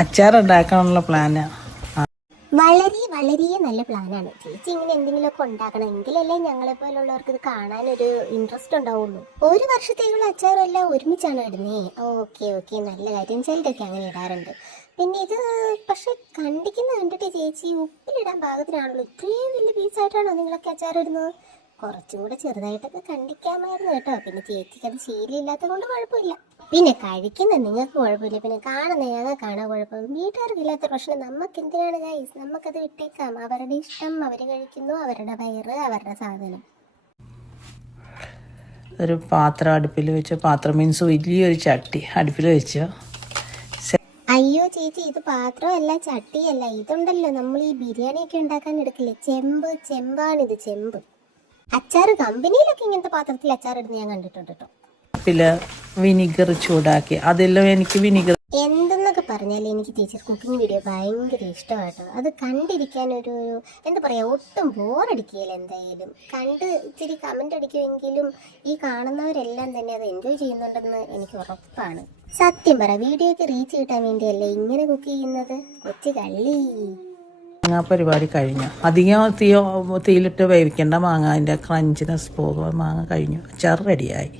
അച്ചാറുണ്ടാക്കാനുള്ള പ്ലാനാ. വളരെ വളരെ നല്ല പ്ലാനാണ് ചേച്ചി. ഇങ്ങനെ എന്തെങ്കിലുമൊക്കെ ഉണ്ടാക്കണം, എങ്കിലല്ലേ ഞങ്ങളെ പോലുള്ളവർക്ക് ഇത് കാണാനൊരു ഇൻട്രസ്റ്റ് ഉണ്ടാവുള്ളൂ. ഒരു വർഷത്തേക്കുള്ള അച്ചാറെല്ലാം ഒരുമിച്ചാണ് ഇടുന്നേ. ഓക്കെ ഓക്കെ, നല്ല കാര്യം. ചിലരൊക്കെ അങ്ങനെ ഇടാറുണ്ട്. പിന്നെ ഇത് പക്ഷെ കണ്ടിട്ട് ചേച്ചി ഉപ്പിലിടാൻ പാകത്തിനാണല്ലോ. ഇത്രയും വലിയ പീസായിട്ടാണോ നിങ്ങളൊക്കെ അച്ചാറിടുന്നത്? കുറച്ചും കൂടെ ചെറുതായിട്ടൊക്കെ കണ്ടിക്കാമായിരുന്നു കേട്ടോ. പിന്നെ ചേച്ചിക്ക് അത് ശീലമില്ലാത്തത് കൊണ്ട് കുഴപ്പമില്ല. പിന്നെ കഴിക്കുന്ന നിങ്ങൾക്ക് കുഴപ്പമില്ല, പിന്നെ കാണുന്ന ഞങ്ങൾക്കാണ് കുഴപ്പം. വീട്ടുകാർക്ക് ഇല്ലാത്ത പ്രശ്നം നമുക്ക് എന്തിനാണ് ഗൈസ്? നമുക്കത് വിട്ടേക്കാം. അവരുടെ ഇഷ്ടം, അവർ കഴിക്കുന്നു, അവരുടെ വയറ്, അവരുടെ സാധനം. ഒരു പാത്രം അടുപ്പിൽ വെച്ച്, പാത്രം മീൻസ് വലിയൊരു ചട്ടി അടുപ്പിൽ വെച്ച്. അയ്യോ ചേച്ചി, ഇത് പാത്രമല്ല, ചട്ടിയല്ല. ഇതുണ്ടല്ലോ, നമ്മൾ ഈ ബിരിയാണിയൊക്കെ ഉണ്ടാക്കാൻ എടുക്കില്ലേ, ചെമ്പാണിത്, ചെമ്പ്. അച്ചാറ് കമ്പനിയിലൊക്കെ ഇങ്ങനത്തെ പാത്രത്തിൽ അച്ചാറിടുന്ന ഞാൻ കണ്ടിട്ടുണ്ട് കേട്ടോ. വിനിഗർ ചൂടാക്കി, അതെല്ലാം എനിക്ക് വിനിഗർ എന്തെന്നൊക്കെ പറഞ്ഞാൽ എനിക്ക് ടീച്ചർ കുക്കിംഗ് വീഡിയോ ഭയങ്കര ഇഷ്ടമായിട്ടോ. അത് കണ്ടിരിക്കാൻ ഒരു എന്താ പറയുക, ഒട്ടും ബോറടിക്കുകയില്ല. എന്തായാലും കണ്ട് ഇച്ചിരി കമൻ്റ് അടിക്കുമെങ്കിലും ഈ കാണുന്നവരെല്ലാം തന്നെ അത് എൻജോയ് ചെയ്യുന്നുണ്ടെന്ന് എനിക്ക് ഉറപ്പാണ്. സത്യം പറ, വീഡിയോയ്ക്ക് റീച്ച് കിട്ടാൻ വേണ്ടിയല്ലേ ഇങ്ങനെ കുക്ക് ചെയ്യുന്നത്? കൊച്ചു കള്ളി. മാങ്ങ പരിപാടി കഴിഞ്ഞു. അധികം തീയിലിട്ട് വേവിക്കേണ്ട മാങ്ങ, അതിൻ്റെ ക്രഞ്ചിനെസ് പോകുക. മാങ്ങ കഴിഞ്ഞു, അച്ചാർ റെഡിയായി.